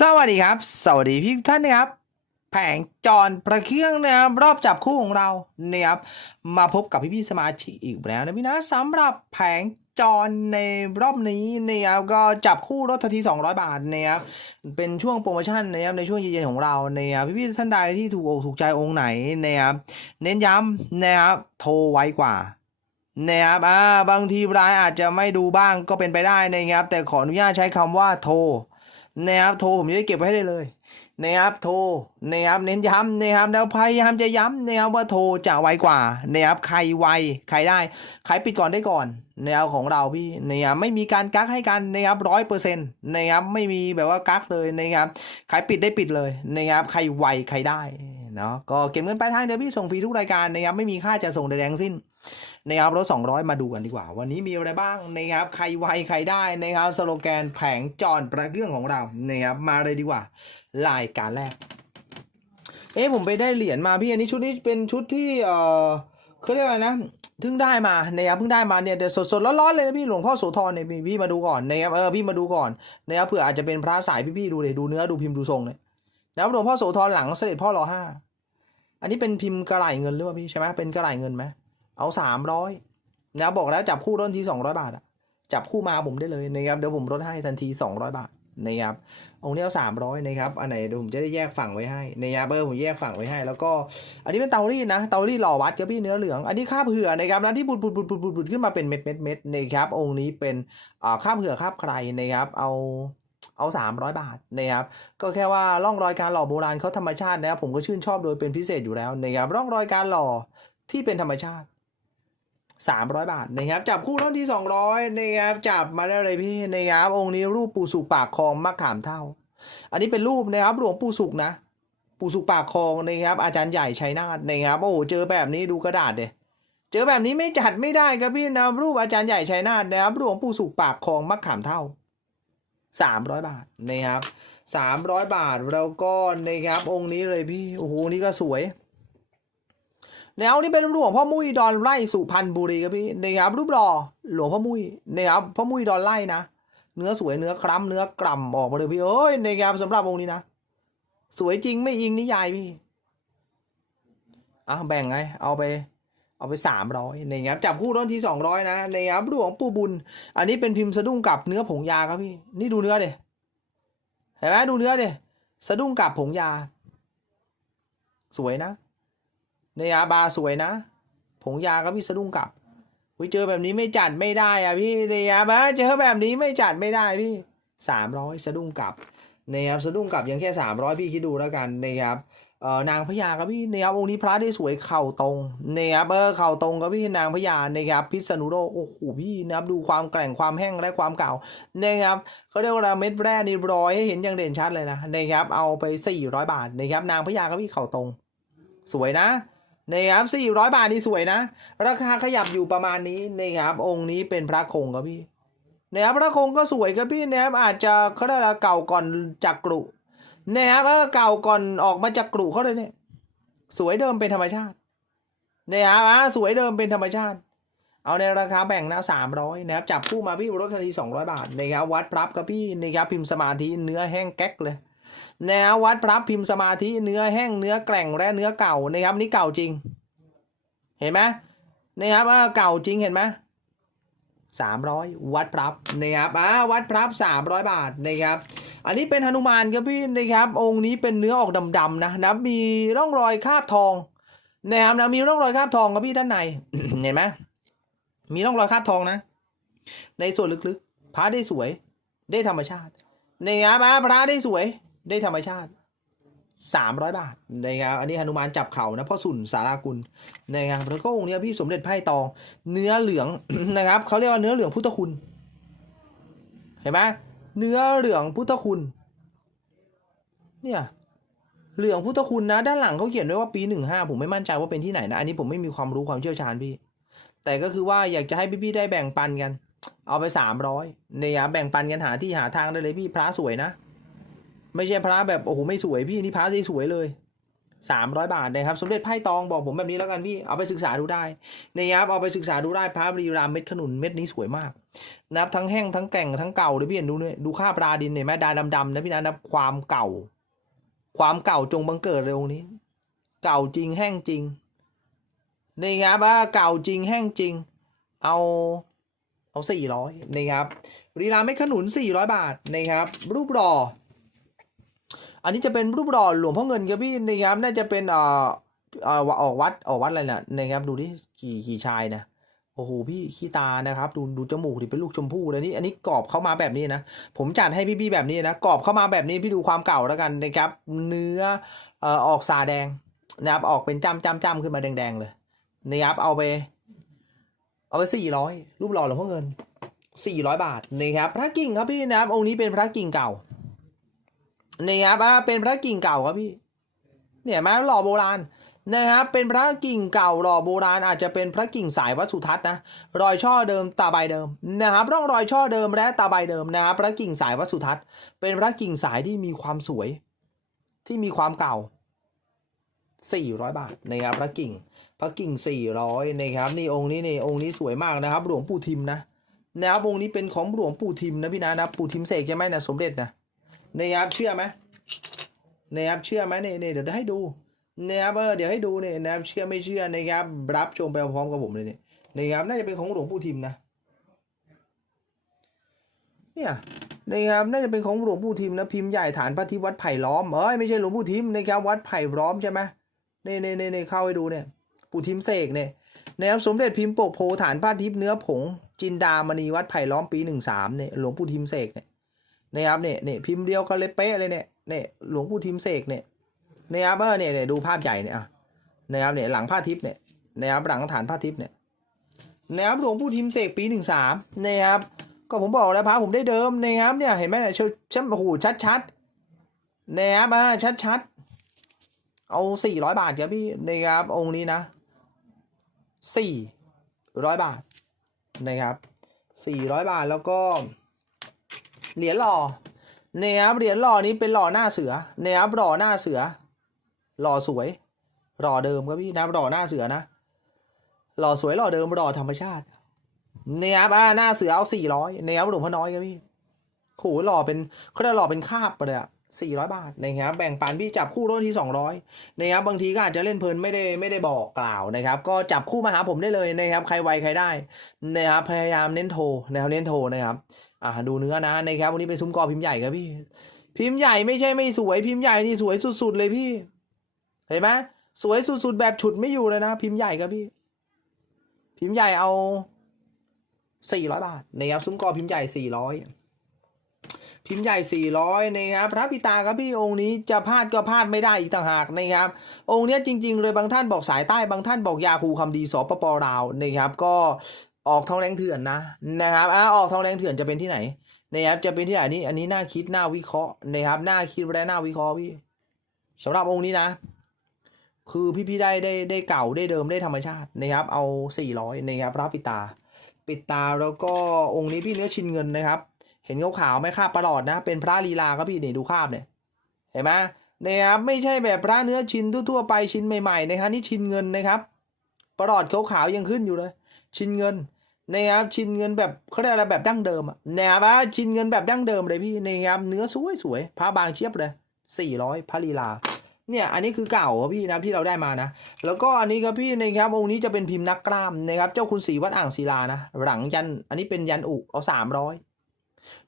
สวัสดีครับ สวัสดีพี่ท่านนะครับ แผงจอรประเครื่องนะครับรอบจับคู่ของเราเนะครับมาพบกับพี่ๆสมาชิกอีกแล้วนะพี่นะสำหรับแผงจรในรอบนี้นะครับก็จับคู่รถทันที 200 บาทนะครับเป็นช่วงโปรโมชั่นนะครับในช่วงเย็นๆของเรานะครับพี่ๆท่านใดที่ถูกอกถูกใจองค์ไหนนะครับเน้นย้ำนะครับโทรไวกว่านะครับอ่าบางทีรายอาจจะไม่ดูบ้างก็เป็นไปได้นะครับแต่ขออนุญาตใช้คำว่าโทร นะครับโทรผมจะเก็บไว้ให้ได้เลยนะครับโทรนะครับเน้นย้ำนะครับแล้วพยายามจะย้ำนะครับว่าโทรจะไวกว่านะครับใครไวใครได้ใครปิดก่อนได้ก่อนนะครับของเราพี่นะครับไม่มีการกักให้กันนะครับร้อยเปอร์เซ็นต์นะครับไม่มีแบบว่ากักเลยนะครับใครปิดได้ปิดเลยนะครับใครไวใครได้เนาะก็เก็บเงินปลายทางเดี๋ยวพี่ส่งฟรีทุกรายการนะครับไม่มีค่าจะส่งใดๆทั้งสิ้น นะครับรถ200 มาดูกันดีกว่า วันนี้มีอะไรบ้างนะครับใครไวใครได้นะครับสโลแกนแผงจอนประเครื่องของเรานะครับมาเลยดีกว่า รายการแรก เอ๊ะผมไปได้เหรียญมาพี่อันนี้ชุดนี้เป็นชุดที่เออเขาเรียกว่านะเพิ่งได้มานะครับเพิ่งได้มาเนี่ยเดี๋ยวสดๆร้อนๆเลยนะพี่หลวงพ่อโสธรเนี่ยพี่พี่มาดูก่อนนะครับเออพี่มาดูก่อนนะครับเผื่ออาจจะเป็นพระสายพี่ๆดูเลยดูเนื้อดูพิมพ์ดูทรงเลยนะครับหลวงพ่อโสธรหลังเสด็จพ่อรอห้าอันนี้เป็นพิมพ์กระไหลเงินหรือเปล่าพี่ใช่ไหมเป็นกระไหลเงินไหม เอาสามร้อยนะบอกแล้วจับคู่ต้นทีสองร้อยบาทอะจับคู่มาผมได้เลยนะครับเดี๋ยวผมลดให้ทันทีสองร้อยบาทนะครับองค์นี้เอาสามร้อยนะครับอันไหนเดี๋ยวผมจะได้แยกฝั่งไว้ให้นะครับเออผมแยกฝั่งไว้ให้ แล้วก็อันนี้เป็นเตารีดนะเตารีดหล่อวัดครับพี่เนื้อเหลือง อันนี้ข้าเผื่อนะครับนะที่บุดบุดบุดบุดบุดบุดขึ้นมาเป็นเม็ดเม็ดเม็ดนะครับองค์นี้เป็นอ่าข้าเผื่อข้าใครนะครับเอาเอาสามร้อยบาทนะครับก็แค่ว่าร่องรอยการหล่อโบราณเขาธรรมชาตินะครับผมก็ชื่นชอบโดยเป็นพิเศษอยู่แล้วนะครับร่องรอยการหล่อที่เป็นธรรมชาติ สามร้อยบาทนะครับจับคู่ต้นที่สองร้อยนะครับจับมาได้เลยพี่นะครับองค์นี้รูปปู่สุกปากคลองมะขามเท่า อันนี้เป็นรูปนะครับหลวงปู่สุกนะ ปู่สุกปากคลองนะครับอาจารย์ใหญ่ชัยนาทนะครับโอ้โหเจอแบบนี้ดูกระดาษเดยเจอแบบนี้ไม่จัดไม่ได้ครับพี่นะรูปอาจารย์ใหญ่ชัยนาทนะครับหลวงปู่สุกปากคลองมะขามเท่าสามร้อยบาทนะครับสามร้อยบาทแล้วก็นะครับองค์นี้เลยพี่โอ้โหนี่ก็สวย แล้วนี่เป็นหลวงพ่อมุ้ยดอนไร่สุพรรณบุรีครับพี่นะครับรูปหล่อหลวงพ่อมุ้ยนะครับพ่อมุ้ยดอนไร่นะเนื้อสวยเนื้อคล้ำเนื้อกล่ำออกมาเลยพี่เอ้ยนะครับสำหรับองค์นี้นะสวยจริงไม่อิงนิยายพี่อะแบ่งไง เอาไป เอาไปสามร้อยนะครับจับคู่ต้นที่สองร้อยนะนะครับหลวงปู่บุญ อันนี้เป็นพิมพ์สะดุ้งกับเนื้อผงยาครับพี่ นี่ดูเนื้อเดเห็นไหมดูเนื้อเดสะดุ้งกับผงยา สวยนะ ในอาบาสวยนะ ผงยาก็พี่สะดุ้งกลับวิเจอแบบนี้ไม่จัดไม่ได้อะพี่ในอาบาเจอแบบนี้ไม่จัดไม่ได้พี่สามร้อยสะดุ้งกลับนะครับสะดุ้งกลับยังแค่สามร้อยพี่คิดดูแล้วกันนะครับเออนางพญาครับพี่นะครับองค์นี้พระได้สวยเข่าตรงนะครับเออเข่าตรงครับพี่นางพญานะครับพิษณุโลกโอ้โหพี่นะครับดูความแกร่งความแห้งและความเก่านะครับเขาเรียกว่าเม็ดแร่นี่ร้อยให้เห็นอย่างเด่นชัดเลยนะนะครับเอาไปสี่ร้อยบาทนะครับนางพญาครับพี่เข่าตรง สวยนะ นะครับสี่ร้อยบาทนี่สวยนะ ราคาขยับอยู่ประมาณนี้นะครับองค์นี้เป็นพระคงครับพี่นะครับพระคงก็สวยครับพี่นะครับอาจจะเขาได้ละเก่าก่อนจากกรุนะครับเออเก่าก่อนออกมาจากกรุเขาเลยเนี่ย สวยเดิมเป็นธรรมชาตินะครับอะสวยเดิมเป็นธรรมชาติ เอาในราคาแบ่งนะสามร้อยนะครับจับคู่มาพี่รถทันทีสองร้อยบาทนะครับวัดพรับครับพี่นะครับพิมพ์สมาธิเนื้อแห้งแก๊กเลย นววัดพรับพิมพ์สมาธิเนื้อแห้งเนื้อแกร่งและเนื้อเก่านะครับนี่เก่าจริง เห็นไหมนะครับเก่าจริงเห็นไหมสามร้อยวัดพรับนะครับอ่าวัดพรับสามร้อยบาทนะครับ อันนี้เป็นหนุมานครับพี่นะครับ องค์นี้เป็นเนื้อออกดำๆนะนะมีร่องรอยคราบทองนะครับนะมีร่องรอยคราบทองครับพี่ด้านในเห็นไหมมีร่องรอยคราบทองนะ ในส่วนลึกๆพระได้สวยได้ธรรมชาตินะครับพระได้สวย ได้ธรรมชาติสามร้อยบาทนะครับอันนี้หนุมานจับเข่านะพ่อสุนสารากุลนะครับแล้วก็องค์เนี้ยพี่สมเด็จไพ่ตอง เนื้อเหลืองนะครับเขาเรียกว่าเนื้อเหลืองพุทธคุณเห็นไหมเนื้อเหลืองพุทธคุณเนี่ยเหลืองพุทธคุณนะ ด้านหลังเขาเขียนไว้ว่าปีหนึ่งห้าผมไม่มั่นใจว่าเป็นที่ไหนนะ อันนี้ผมไม่มีความรู้ความเชี่ยวชาญพี่ แต่ก็คือว่าอยากจะให้พี่ๆได้แบ่งปันกัน เอาไปสามร้อยเนี่ยแบ่งปันกันหาที่หาทางได้เลยพี่พระสวยนะ ไม่ใช่พระแบบโอ้โหไม่สวยพี่นี่พระที่สวยเลยสามร้อยบาทนะครับสมเด็จไพ่ตองบอกผมแบบนี้แล้วกันพี่เอาไปศึกษาดูได้นะครับเอาไปศึกษาดูได้พระบรีรามเม็ดขนุนเม็ดนี้สวยมากนะครับทั้งแห้งทั้งแก่งทั้งเก่าเลยพี่เห็นดูเนี่ยดูค่าปลาดินเห็นไหมดาดำๆนะพี่นะนับความเก่า ความเก่าจงบังเกิดเลยองค์นี้ เก่าจริงแห้งจริงนี่ครับว่าเก่าจริงแห้งจริง เอาเอาสี่ร้อยนะครับรีรามเม็ดขนุนสี่ร้อยบาทนะครับรูปรอ อันนี้จะเป็นรูปหล่อหลวงพ่อเงินครับพี่นะครับน่าจะเป็นเอ่อเอ่อออกวัดออกวัดอะไรน่ะนะครับดูที่ขี่ขี่ชายนะโอ้โหพี่ขี้ตานะครับ ดูดูจมูกดิเป็นลูกชมพู่เลยนี่อันนี้กรอบเข้ามาแบบนี้นะ ผมจัดให้พี่ๆแบบนี้นะกรอบเข้ามาแบบนี้พี่ดูความเก่าแล้วกันนะครับ เนื้อเอ่อออกสาแดงนะครับออกเป็นจ้ำจ้ำจ้ำขึ้นมาแดงๆเลยนะครับเอาไป เอาไปสี่ร้อยรูปหล่อหลวงพ่อเงินสี่ร้อยบาทนะครับพระกิ่งครับพี่นะครับองค์นี้เป็นพระกิ่งเก่า นี่ครับเป็นพระกิ่งเก่าครับพี่ เนี่ยมาหล่อโบราณนะครับเป็นพระกิ่งเก่าหล่อโบราณอาจจะเป็นพระกิ่งสายวัดสุทัศน์นะรอยช่อเดิมตาใบเดิมนะครับร่องรอยช่อเดิมและตาใบเดิมนะครับพระกิ่งสายวัดสุทัศน์เป็นพระกิ่งสายที่มีความสวย ที่มีความเก่า 400 บาทนะครับพระกิ่ง พระกิ่ง 400นะครับนี่องค์นี้นี่องค์นี้สวยมากนะครับ หลวงปู่ทิมนะนะครับองค์นี้เป็นของหลวงปู่ทิมนะพี่นะนะปู่ทิมเสกใช่ไหมนะสมเด็จนะ นะครับเชื่อไหมนะครับเชื่อไหมเนี่ยเนี่ยเดี๋ยวให้ดูนะครับเออเดี๋ยวให้ดูเนี่ยนะครับเชื่อไม่เชื่อนะครับรับชมไปพร้อมกับผมเลยเนี่ยนะครับน่าจะเป็นของหลวงปู่ทิมนะ เนี่ยนะครับน่าจะเป็นของหลวงปู่ทิมนะพิมพ์ใหญ่ฐานพระทิพวัดไผ่ล้อมเอ้ยไม่ใช่หลวงปู่ทิมนะครับวัดไผ่ล้อมใช่ไหมเนี่ยเนี่ยเนี่ยเข้าให้ดูเนี่ยปู่ทิมเสกเนี่ยนะครับสมเด็จพิมพ์ปกโพฐานพระทิพย์เนื้อผงจินดามณีวัดไผ่ล้อมปีหนึ่งสามเนี่ยหลวงปู่ทิมเสกเนี่ย นะครับเนี่ยเนี่ยพิมพ์เดียวกันเลยเป๊ะเลยเนี่ยเนี่ยหลวงปู่ทิมเสกเนี่ยนะครับเออเนี่ยเนี่ยดูภาพใหญ่เนี่ยอะนะครับเนี่ยหลังผ้าทิพย์เนี่ยนะครับหลังฐานผ้าทิพย์เนี่ยนะครับหลวงปู่ทิมเสกปีหนึ่งสามนะครับก็ผมบอกแล้วพระผมได้เดิมนะครับเนี่ยเห็นไหมเนี่ยเชชัโอ้โหชัดชัดๆนะครับอ่าชัดชัดเอาสี่ร้อยบาทครับพี่นะครับองค์นี้นะสี่ร้อยบาทนะครับสี่ร้อยบาทแล้วก็ เหรียญหล่อเนี่ยครับเหรียญหล่อนี้เป็นหล่อหน้าเสือเนี่ยครับหล่อหน้าเสือ หล่อสวยหล่อเดิมครับพี่นะหล่อหน้าเสือนะหล่อสวยหล่อเดิมหล่อธรรมชาติเนี่ยครับอ่าหน้าเสือเอาสี่ร้อยเนี่ยครับหลวงพ่อน้อยครับพี่โหหล่อเป็นเขาได้หล่อเป็นคาบไปเลยอะสี่ร้อยบาทนะครับแบ่งปันพี่จับคู่รถที่สองร้อยนะครับบางทีก็อาจจะเล่นเพลินไม่ได้ไม่ได้บอกกล่าวนะครับ ก็จับคู่มาหาผมได้เลยนะครับ ใครไวใครได้นะครับพยายามเน้นโทรนะครับเน้นโทรนะครับ อ่าดูเนื้อนะนะครับวันนี้เป็นซุ้มกอพิมพ์ใหญ่ครับพี่ พิมพ์ใหญ่ไม่ใช่ไม่สวย พิมพ์ใหญ่นี่สวยสุดๆเลยพี่ เห็นไหมสวยสุดๆแบบฉุดไม่อยู่เลยนะ พิมพ์ใหญ่ครับพี่ พิมพ์ใหญ่เอาสี่ร้อยบาทนะครับซุ้มกอพิมพ์ใหญ่สี่ร้อยพิมพ์ใหญ่สี่ร้อยนะครับพระปิตาครับพี่องค์นี้จะพลาดก็พลาดไม่ได้อีกต่างหากนะครับ องค์นี้จริง ๆ เลยบางท่านบอกสายใต้บางท่านบอกยาคูคำดีสปปลาวนะครับ ก็ ออกทองแดงเถื่อนนะนะครับอ่าออกทองแดงเถื่อนจะเป็นที่ไหนนะครับจะเป็นที่ไหนนี่อันนี้น่าคิดน่าวิเคราะห์นะครับน่าคิดและน่าวิเคราะห์พี่สำหรับองค์นี้นะ คือพี่ๆได้ได้ได้เก่าได้เดิมได้ธรรมชาตินะครับ เอาสี่ร้อยนะครับพระปิตา ปิดตาแล้วก็องค์นี้พี่เนื้อชินเงินนะครับ เห็นขาวไหมคาบประหลอดนะ เป็นพระลีลาครับพี่นี่ดูคาบเนี่ยเห็นไหมนะครับไม่ใช่แบบพระเนื้อชินทั่วๆไปชิ้นใหม่ๆนะครับนี่ชินเงินนะครับประหลอดขาวๆยังขึ้นอยู่เลย ชินเงิน นะครับชินเงินแบบเขาเรียกอะไรแบบดั้งเดิมอะนะครับชินเงินแบบดั้งเดิมเลยพี่นะครับเนื้อสวยๆพระบางเชียบเลยสี่ร้อยพระลีลาเนี่ยอันนี้คือเก่าครับพี่นะที่เราได้มานะ แล้วก็อันนี้ครับพี่นะครับองค์นี้จะเป็นพิมพ์นักกล้ามนะครับ เจ้าคุณศรีวัดอ่างศิลานะหลังยันอันนี้เป็นยันอุเอาสามร้อย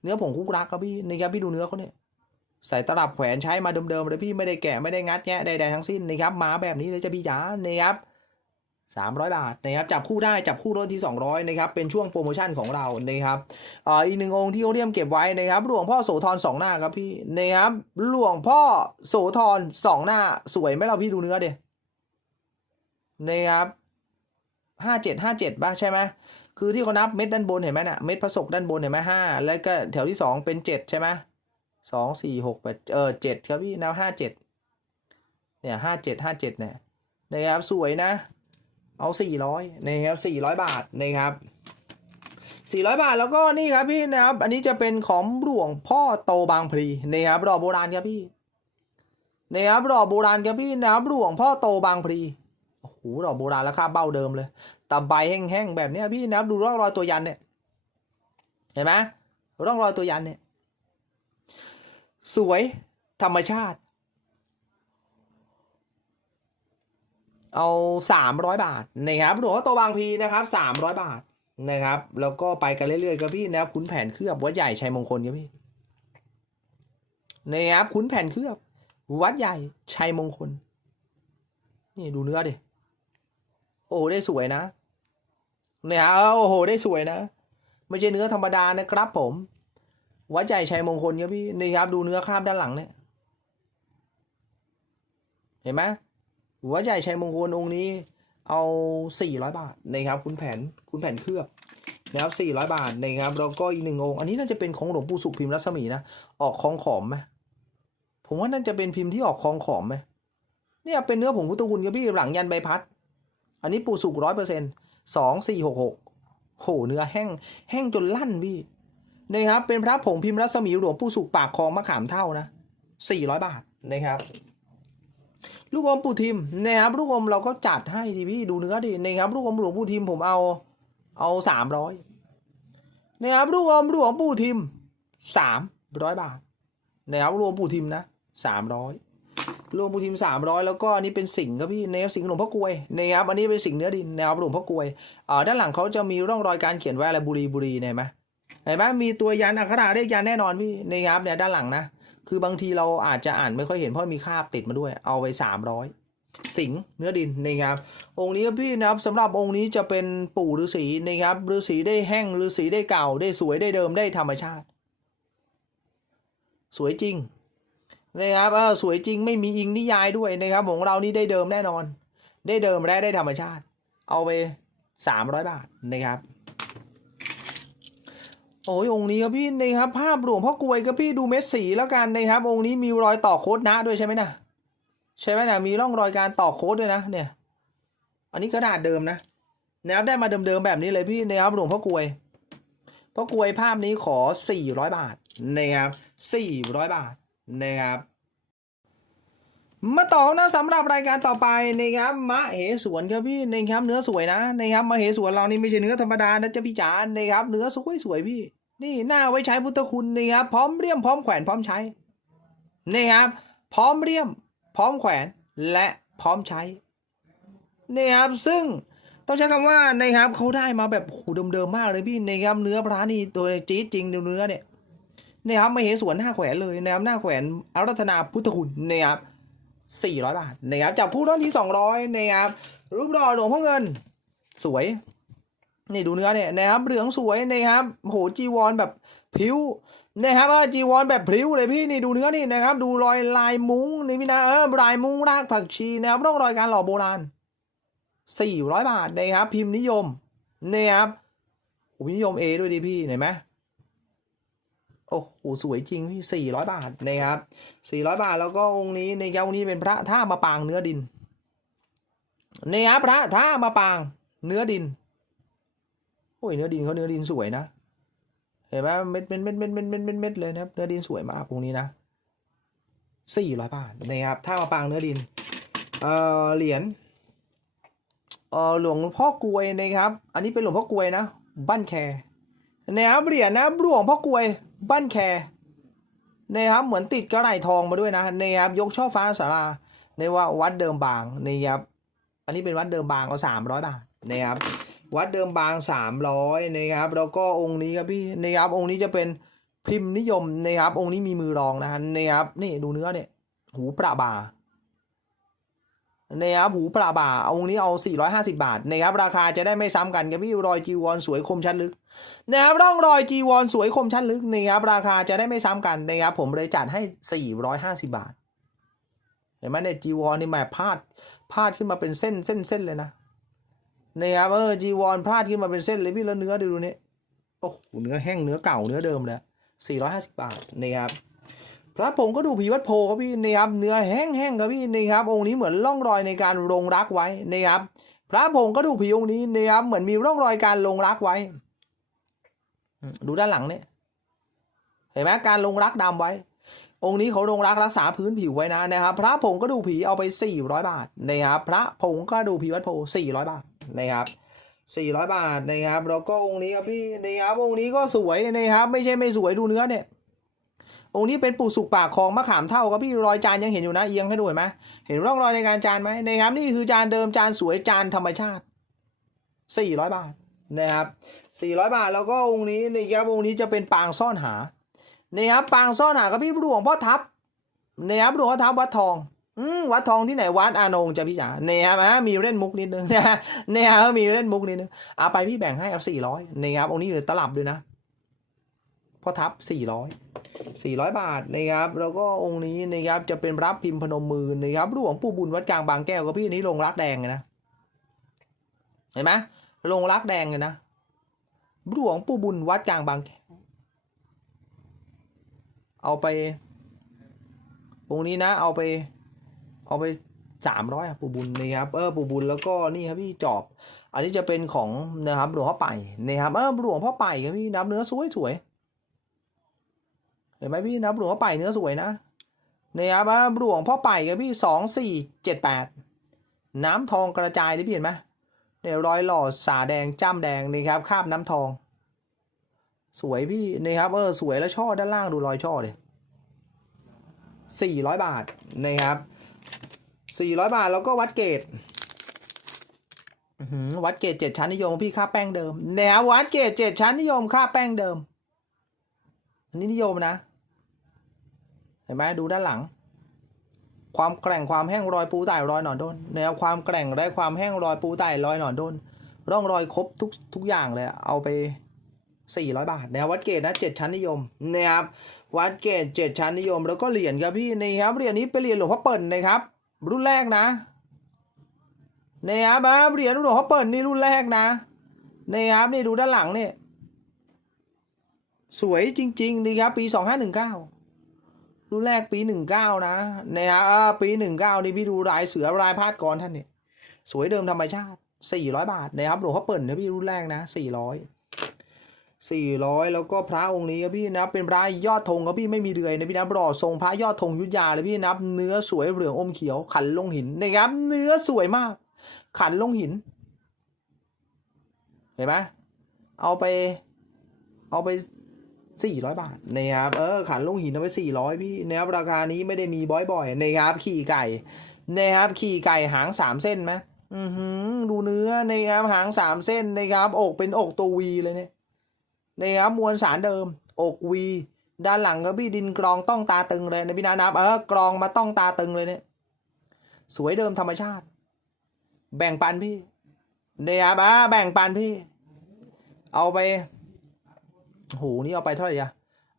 เนื้อผงคุกรักครับพี่นะครับพี่ดูเนื้อเขาเนี่ยใส่ตลับแขวนใช้มาเดิมๆเลยพี่ไม่ได้แกะไม่ได้งัดแงะใดๆทั้งสิ้นนะครับมาแบบนี้เลยจะพี่จ๋านะครับ สามร้อยบาทนะครับจับคู่ได้จับคู่รถที่สองร้อยนะครับเป็นช่วงโปรโมชั่นของเรานะครับอ่าอีกหนึ่งองค์ที่เขาเรียมเก็บไว้นะครับหลวงพ่อโสธรสองหน้าครับพี่นะครับหลวงพ่อโสธรสองหน้าสวยไหมเราพี่ดูเนื้อเดียนะครับห้าเจ็ดห้าเจ็ดป่ะใช่ไหมคือที่เขานับเม็ดด้านบนเห็นไหมน่ะเม็ดผสกด้านบนเห็นไหมห้าแล้วก็แถวที่สองเป็นเจ็ดใช่ไหมสองสี่หกแปดเออเจ็ดครับพี่แนวห้าเจ็ดเนี่ยห้าเจ็ดห้าเจ็ดเนี่ยนะครับสวยนะ เอาสี่ร้อยนะครับสี่ร้อยบาทนะครับสี่ร้อยบาทแล้วก็นี่ครับพี่นะครับ อันนี้จะเป็นของหลวงพ่อโตบางพลีนะครับดอกโบราณครับพี่นะครับดอกโบราณครับพี่นะครับหลวงพ่อโตบางพลีโอ้โหดอกโบราณราคาเบ้าเดิมเลยแต่ใบแห้งๆแบบนี้พี่นะครับดูร่องรอยตัวยันเนี่ยเห็นไหมร่องรอยตัวยันเนี่ย สวยธรรมชาติ เอาสามร้อยบาทนะครับหลวงพ่อโตบางพีนะครับสามร้อยบาทนะครับ แล้วก็ไปกันเรื่อยๆครับพี่นะครับขุนแผนเคลือบวัดใหญ่ชัยมงคลครับพี่นะครับขุนแผนเคลือบ วัดใหญ่ชัยมงคล นี่ดูเนื้อดิโอ้ได้สวยนะเนี่ยโอ้โหได้สวยนะ ไม่ใช่เนื้อธรรมดานะครับผม วัดใหญ่ชัยมงคลครับพี่นี่ครับดูเนื้อข้ามด้านหลังเนี่ย เห็นไหม วัดใหญ่ชัยมงคลองค์นี้ เอาสี่ร้อยบาทนะครับคุณแผนคุณแผนเคลือบนะครับสี่ร้อยบาทนะครับแล้วก็อีกหนึ่งองค์อันนี้น่าจะเป็นของหลวงปู่สุขพิมพ์รัศมีนะออกคลองขอมไหมผมว่าน่าจะเป็นพิมพ์ที่ออกคลองขอมไหมเนี่ยเป็นเนื้อผงพุทธคุณครับพี่หลังยันใบพัด อันนี้ปูสุกร้อยเปอร์เซ็นต์สองสี่หกหกโหเนื้อแห้งแห้งจนลั่นพี่นะครับเป็นพระผงพิมพ์รัศมีหลวงปู่สุกปากคลองมะขามเท่านะสี่ร้อยบาทนะครับ ลูกอมปู่ทิมนะครับลูกอมเราก็จัดให้ดีพี่ดูเนื้อดินะครับลูกอมหลวงปู่ทิมผมเอาเอาสามร้อยนะครับลูกอมหลวงปู่ทิมสามร้อยบาทนะครับรวมปู่ทิมนะสามร้อยรวมปู่ทิมสามร้อยแล้วก็อันนี้เป็นสิงครับพี่นะครับสิงหลวงพ่อกลวยนะครับอันนี้เป็นสิงเนื้อดินนะครับหลวงพ่อกลวยอ่าด้านหลังเขาจะมีร่องรอยการเขียนไว้อะไรบุรีบุรีเนี่ยเห็นไหมเห็นไหมมีตัวยันอักขระเลขยันแน่นอนพี่นะครับเนี่ยด้านหลังนะ คือบางทีเราอาจจะอ่านไม่ค่อยเห็นเพราะมีคาบติดมาด้วย เอาไปสามร้อยสิงเนื้อดินนะครับองค์นี้พี่นะครับสำหรับองค์นี้จะเป็นปู่ฤาษีนะครับฤาษีได้แห้งฤาษีได้เก่าได้สวยได้เดิมได้ธรรมชาติ สวยจริงนะครับเออสวยจริงไม่มีอิงนิยายด้วยนะครับของเรานี่ได้เดิมแน่นอน ได้เดิมและได้ธรรมชาติ เอาไปสามร้อยบาทนะครับ โอ้ยองค์นี้ครับพี่นะครับภาพหลวงพ่อกลวยครับพี่ดูเม็ดสีแล้วกันนะครับ องค์นี้มีรอยต่อโค้ดนะด้วยใช่ไหมนะใช่ไหมนะมีร่องรอยการต่อโค้ดด้วยนะ เนี่ย อันนี้กระดาษเดิมนะนะครับได้มาเดิมๆแบบนี้เลยพี่นะครับหลวงพ่อกลวยพ่อกลวยภาพนี้ขอสี่ร้อยบาทนะครับสี่ร้อยบาทนะครับมาต่อนะสำหรับรายการต่อไปนะครับมะเหสวนครับพี่นะครับเนื้อสวยนะนะครับมะเหสวนเรานี่ไม่ใช่เนื้อธรรมดานะจ๊ะพี่จ๋านะครับเนื้อสวยสวยๆพี่ นี่หน้าไว้ใช้พุทธคุณนะครับพร้อมเรียมพร้อมแขวนพร้อมใช้นี่ครับพร้อมเรียม พร้อมแขวนและพร้อมใช้นี่ครับซึ่งต้องใช้คำว่านะครับเขาได้มาแบบโอ้โหเดิมๆมากเลยพี่นะครับเนื้อพระนี่ตัวจี๊ดจริงเนื้อเนี่ยนะครับมาเหสวนหน้าแขวนเลยนะครับหน้าแขวนอารัธนาพุทธคุณนะครับสี่ร้อยบาทนะครับจับคู่ท่อนที่สองร้อยนะครับรูปหล่อหลวงพ่อเงิน สวย นี่ดูเนื้อเนี่ยนะครับเหลืองสวยนะครับโหจีวรแบบผิวนะครับว่าจีวรแบบพริ้วเลยพี่นี่ดูเนื้อนี่นะครับ ดูรอยลายมุ้งนี่พี่นะเออลายมุ้งรากผักชีนะครับร่องรอยการหล่อโบราณสี่ร้อยบาทนะครับ พิมพ์นิยมนะครับอ้พิมพ์นิยมเอด้วยดิพี่เห็นไหมโอ้โหสวยจริงพี่สี่ร้อยบาทนะครับสี่ร้อยบาทแล้วก็องค์นี้ในยาวนี้เป็นพระท่ามาปางเนื้อดินนี่ครับพระท่ามาปางเนื้อดิน โอ้ยเนื้อดินเขาเนื้อดินสวยนะ เห็นไหมเม็ดเม็ดเม็ดเม็ดเม็ดเม็ดเม็ดเม็ดเลยนะครับ เนื้อดินสวยมากองค์นี้นะสี่ร้อยบาทนะครับท่ามาปางเนื้อดิน เอ่อเหรียญ เอ่อหลวงพ่อกวยนะครับ อันนี้เป็นหลวงพ่อกวยนะ บ้านแคนะครับเหรียญนะหลวงพ่อกวย บ้านแคนะครับเหมือนติดกระไหลทองมาด้วยนะนะครับยกช่อฟ้าสาราในว่าวัดเดิมบางนะครับอันนี้เป็นวัดเดิมบางเอาสามร้อยบาทนะครับ วัดเดิมบางสามร้อยนะครับแล้วก็องค์นี้ครับพี่นะครับองค์นี้จะเป็นพิมพ์นิยมนะครับ องค์นี้มีมือรองนะฮะนะครับนี่ดูเนื้อเนี่ยหูประบานะครับหูประบาองค์นี้เอา 450 บาทนะครับราคาจะได้ไม่ซ้ำกันครับพี่รอยจีวรสวยคมชัดลึกนะครับร่องรอยจีวรสวยคมชั้นลึกนะครับราคาจะได้ไม่ซ้ำกันนะครับผมเลยจัดให้ 450 บาทเห็นไหมเนี่ยจีวรนี่แหมพาดพาดขึ้นมาเป็นเส้นเส้นเส้นเลยนะ นะครับเออจีวรพลาดขึ้นมาเป็นเส้นเลยพี่แล้วเนื้อดูนี่โอ้โหเนื้อแห้งเนื้อเก่าเนื้อเดิมเลย450บาทนะครับพระผงก็ดูผีวัดโพครับพี่นะครับเนื้อแห้งแห้งครับพี่นะครับองค์นี้เหมือนร่องรอยในการลงรักไว้นะครับพระผงก็ดูผีองค์นี้นะครับเหมือนมีร่องรอยการลงรักไว้ ดูด้านหลังเนี่ยเห็นไหมการลงรักดำไว้ องค์นี้เขาลงรักรักษาพื้นผิวไว้นะนะครับ พระผงก็ดูผีเอาไป 400 บาทนะครับพระผงก็ดูผีวัดโพ400 บาท นะครับ400 บาทนะครับแล้วก็องค์นี้ครับพี่นะครับองค์นี้ก็สวยนะครับ ไม่ใช่ไม่สวยดูเนื้อเนี่ย องค์นี้เป็นปู่สุกปากคลองมะขามเท่าครับพี่รอยจานยังเห็นอยู่นะเอียงให้ดูเห็นไหมเห็นร่องรอยในการจานไหมนะครับนี่คือจานเดิมจานสวยจานธรรมชาติ 400 บาทนะครับ 400 บาทแล้วก็องค์นี้นะครับองค์นี้จะเป็นปางซ่อนหานะครับปางซ่อนหาครับพี่หลวงพ่อทับนะครับหลวงพ่อทับวัดทอง วัดทองที่ไหนวัดอานงจะพี่จ๋าเนี่ยครับอะมีเล่นมุกนิดนึงนะฮะเนี่ยครับมีเล่นมุกนิดนึงเอาไปพี่แบ่งให้เอาสี่ร้อยนะครับองค์นี้อยู่ตลับด้วยนะพ่อทับสี่ร้อยสี่ร้อยบาทนะครับ แล้วก็องค์นี้นะครับจะเป็นรับพิมพ์พนมมือนะครับหลวงปู่บุญวัดกลางบางแก้วก็พี่อันนี้ลงรักแดงเลยนะเห็นไหมลงรักแดงเลยนะหลวงปู่บุญวัดกลางบางแก้วเอาไปองค์นี้นะ เอาไป เอาไปสามร้อยปูบุญนะครับเออปูบุญแล้วก็นี่ครับพี่จอบ อันนี้จะเป็นของนะครับหลวงพ่อไปนะครับเออหลวงพ่อไปครับพี่น้ำเนื้อสวยสวยเห็นไหมพี่น้ำหลวงพ่อไปเนื้อสวยนะนะครับเออหลวงพ่อไปครับพี่สองสี่เจ็ดแปดน้ำทองกระจายนี่พี่เห็นไหมเนี่ยรอยหล่อสาแดงจ้ำแดงนี่ครับคาบน้ำทอง สวยพี่นะครับเออสวยแล้วช่อด้านล่างดูรอยช่อเลยสี่ร้อยบาทนะครับ สี่ร้อยบาทแล้วก็วัดเกตวัดเกตเจ็ดชั้นนิยมพี่ค่าแป้งเดิมแนววัดเกตเจ็ดชั้นนิยมค่าแป้งเดิม อันนี้นิยมนะ เห็นไหมดูด้านหลัง ความแกร่งความแห้งรอยปูไต่รอยหนอนด้นแนวความแกร่งและความแห้งรอยปูไต่รอยหนอนด้นร่องรอยครบทุกทุกอย่างเลยเอาไป สี่ร้อยบาทแนววัดเกตนะเจ็ดชั้นนิยมนะครับวัดเกตเจ็ดชั้นนิยม แล้วก็เหรียญครับพี่นี่ครับเหรียญนี้เป็นเหรียญหลวงพ่อเปิ่นนะครับ รุ่นแรกนะนี่ครับอ่าเหรียญหลวงพ่อเปิ่นนี่รุ่นแรกนะนี่ครับนี่ดูด้านหลังนี่สวยจริงๆดีครับปีสองห้าหนึ่งเก้ารุ่นแรกปีหนึ่งเก้านะนี่ครับปีหนึ่งเก้านี่พี่ดูลายเสือลายพาดกรท่านเนี่ยสวยเดิมธรรมชาติสี่ร้อยบาทนะครับหลวงพ่อเปิ่นนะพี่รุ่นแรกนะสี่ ร้อยสี่ร้อยแล้วก็พระองค์นี้ครับพี่นะเป็นพระยอดธงครับพี่ไม่มีเดือยนะพี่นะรอทรงพระยอดธงยุทธยาเลยพี่นับเนื้อสวยเหลืองอมเขียวขันลงหินนะครับเนื้อสวยมาก ขันลงหิน เห็นไหมเอาไป เอาไปสี่ร้อยบาทนะครับเออขันลงหินเอาไปสี่ร้อยพี่นะครับราคานี้ไม่ได้มีบ่อยๆนะครับขี่ไก่นะครับขี่ไก่หางสามเส้นไหมอือหือดูเนื้อนะครับหางสามเส้นนะครับอกเป็นอกตัววีเลยเนี่ย นี่ครับมวลสารเดิม อกวี ด้านหลังก็พี่ดินกรองต้องตาตึงเลยนะพี่นานับเออกรองมาต้องตาตึงเลยเนี่ยสวยเดิมธรรมชาติ แบ่งปันพี่เนี่ยครับอ่าแบ่งปันพี่ เอาไปโหนี่เอาไปเท่าไหร่อะ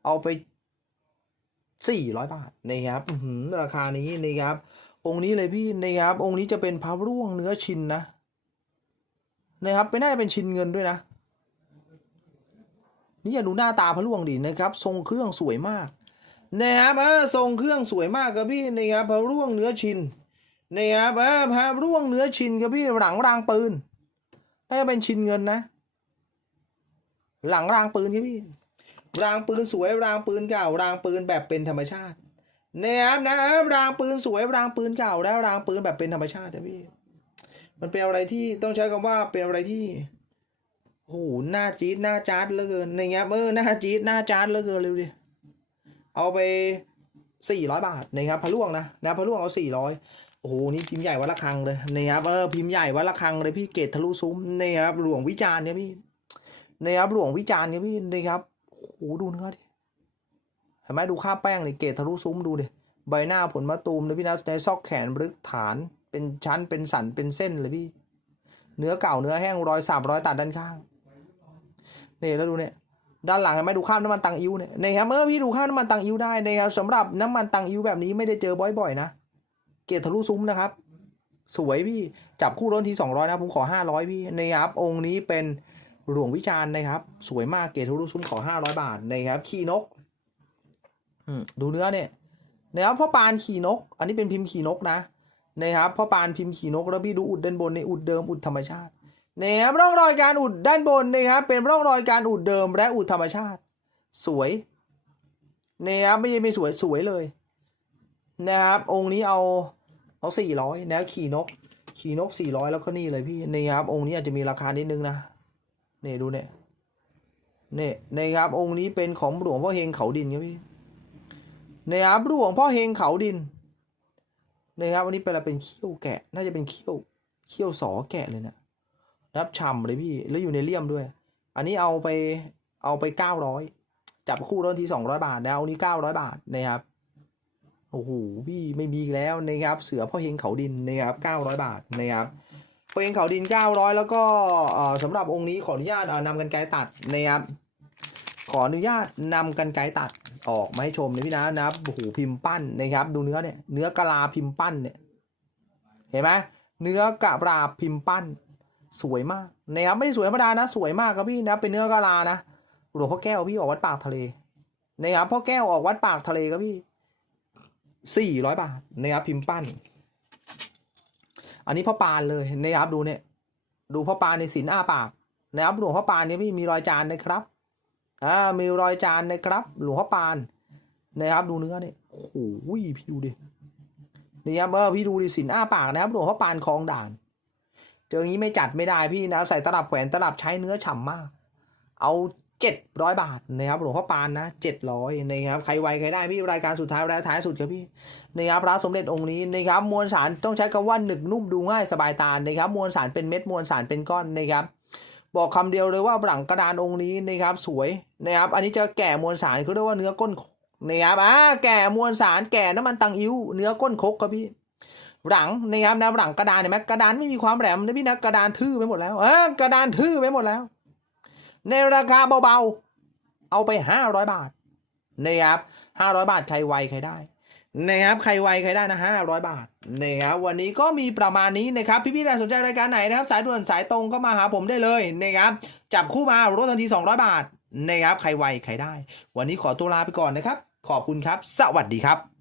เอาไปสี่ร้อยบาทนี่ครับราคานี้นี่ครับ องค์นี้เลยพี่นี่ครับ องค์นี้จะเป็นพระร่วงเนื้อชินนะนะครับไม่น่าจะเป็นชินเงินด้วยนะ นี่อย่าดูหน้าตาพระล่วงดินะครับ ทรงเครื่องสวยมากนะครับเออทรงเครื่องสวยมากครับพี่นะครับพระร่วงเนื้อชินนะครับเออพระร่วงเนื้อชินครับพี่หลังรางปืนน่าจะเป็นชินเงินนะ หลังรางปืนครับพี่รางปืนสวยรางปืนเก่ารางปืนแบบเป็นธรรมชาตินะครับนะครับรางปืนสวยรางปืนเก่าแล้วรางปืนแบบเป็นธรรมชาตินะพี่มันเป็นอะไรที่ต้องใช้คำว่าเป็นอะไรที่ โอ้โหหน้าจี๊ดหน้าจาร์ดเหลือเกินในเงี้ยเออหน้าจี๊ดหน้าจาร์ดเหลือเกินเร็วดิเอาไปสี่ร้อยบาทนะครับพะล่วงนะนะพะล่วงเอาสี่ร้อยโอ้โหนี่พิมพ์ใหญ่วัดละคังเลยนะครับเออพิมพ์ใหญ่วัดละคังเลยพี่เกตทะลุซุ้มนะครับหลวงวิจารณ์เนี่ยพี่นะครับหลวงวิจารณ์เนี่ยพี่นะครับโอ้โหดูเนื้อดิเห็นไหมดูค่าแป้งนี่เกตทะลุซุ้มดูดิใบหน้าผลมะตูมเลยพี่นะในซอกแขนลึกฐานเป็นชั้นเป็นสันเป็นเส้นเลยพี่ เนื้อเก่าเนื้อแห้งรอยสาบรอยตัดด้านข้าง นี่แล้วดูเนี่ยด้านหลังเห็นไหมดูข้ามน้ำมันตังอิ้วเนี่ยนะครับเมื่อพี่ดูข้ามน้ำมันตังอิ้วได้นะครับสำหรับน้ำมันตังอิ้วแบบนี้ไม่ได้เจอบ่อยๆนะเกตทะลุซุ้มนะครับ สวยพี่จับคู่ร้นทีสองร้อยนะผมขอห้าร้อยพี่นะครับองค์นี้เป็นหลวงวิจารณ์นะครับ สวยมากเกตทะลุซุ้มขอห้าร้อยบาทนะครับขี่นกดูเนื้อเนี่ยนะครับพ่อปานขี่นก อันนี้เป็นพิมพ์ขี่นกนะนะครับพ่อปานพิมพ์ขี่นกแล้วพี่ดูอุดด้านบนในอุดเดิมอุดธรรมชาติ นะครับร่องรอยการอุดด้านบนนะครับเป็นร่องรอยการอุดเดิมและอุดธรรมชาติ สวยนี่ครับไม่ใช่ไม่สวยสวยเลยนะครับ องค์นี้เอาเอาสี่ร้อยนะขี่นก ขี่นกสี่ร้อยแล้วก็นี่เลยพี่นี่ครับ องค์นี้อาจจะมีราคานิดนึงนะเนี่ยดูเนี่ยเนี่ยนี่ครับ องค์นี้เป็นของหลวงพ่อเฮงเขาดินครับพี่นี่ครับหลวงพ่อเฮงเขาดินนี่ครับวันนี้เป็นอะไรเป็นเขี้ยวแกะ น่าจะเป็นเขี้ยวเขี้ยวสอแกะเลยนะ นับชำเลยพี่ แล้วอยู่ในเลี่ยมด้วย อันนี้เอาไปเอาไปเก้าร้อยจับคู่ต้นที่สองร้อยบาทนะเอานี้เก้าร้อยบาทนะครับโอ้โหพี่ไม่มีแล้วนะครับ เสือพ่อเฮงเขาดินนะครับเก้าร้อยบาทนะครับพ่อเฮงเขาดินเก้าร้อยแล้วก็เอ่อสำหรับองค์นี้ขออนุญาตเอ่อนำกันไกรตัดนะครับขออนุญาตนำกันไกตัดออกมาให้ชมนะพี่นะนะครับโอ้โหพิมพ์ปั้นนะครับ ดูเนื้อเนี่ย เนื้อกะลาพิมพ์ปั้นเนี่ย เห็นไหมเนื้อกะลาพิมพ์ปั้น สวยมากนะครับไม่ได้สวยธรรมดานะ สวยมากครับพี่นะเป็นเนื้อกะลานะหลวงพ่อแก้วพี่ออกวัดปากทะเลนะครับพ่อแก้วออกวัดปากทะเลครับพี่สี่ร้อยบาทนะครับพิมพ์ปั้น อันนี้พ่อปานเลยนะครับดูเนี่ย ดูพ่อปานในศิลอ้าปากนะครับหลวงพ่อปานเนี่ยพี่มีรอยจานนะครับอ่ามีรอยจานนะครับ หลวงพ่อปานนะครับดูเนื้อเนี่ยโอ้โหพี่ดูดินี่ครับเออพี่ดูดิศิลอ้าปากนะครับหลวงพ่อปานคลองด่าน เจองนี้ไม่จัดไม่ได้พี่นะใส่ตลับแขวนตลับใช้เนื้อฉ่ำมาก เอาเจ็ดร้อยบาทนะครับหลวงพ่อปานนะเจ็ดร้อยนะครับใครไวใครได้พี่รายการสุดท้ายรายท้ายสุดครับพี่นะครับพระสมเด็จองค์นี้นะครับมวลสารต้องใช้คำว่าหนึกนุ่มดูง่ายสบายตานะครับมวลสารเป็นเม็ดมวลสารเป็นก้อนนะครับบอกคำเดียวเลยว่าหลังกระดานองค์นี้นะครับสวยนะครับอันนี้จะแก่มวลสารเขาเรียกว่าเนื้อก้นนะครับอ่าแก่มวลสารแก่น้ำมันตังอิ้วเนื้อก้นคกครับพี่ หลังนะครับนะหลังกระดานเห็นไหมกระดานไม่มีความแหลมนะพี่นะกระดานทื่อไปหมดแล้วเออกระดานทื่อไปหมดแล้ว ในราคาเบาๆ เอาไปห้าร้อยบาทนะครับห้าร้อยบาทใครไวใครได้นะครับใครไวใครได้นะห้าร้อยบาทนะครับวันนี้ก็มีประมาณนี้นะครับพี่ๆท่านสนใจรายการไหนนะครับ สายด่วนสายตรงก็มาหาผมได้เลยนะครับจับคู่มาลดทันที200บาทนะครับใครไวใครได้ วันนี้ขอตัวลาไปก่อนนะครับ ขอบคุณครับ สวัสดีครับ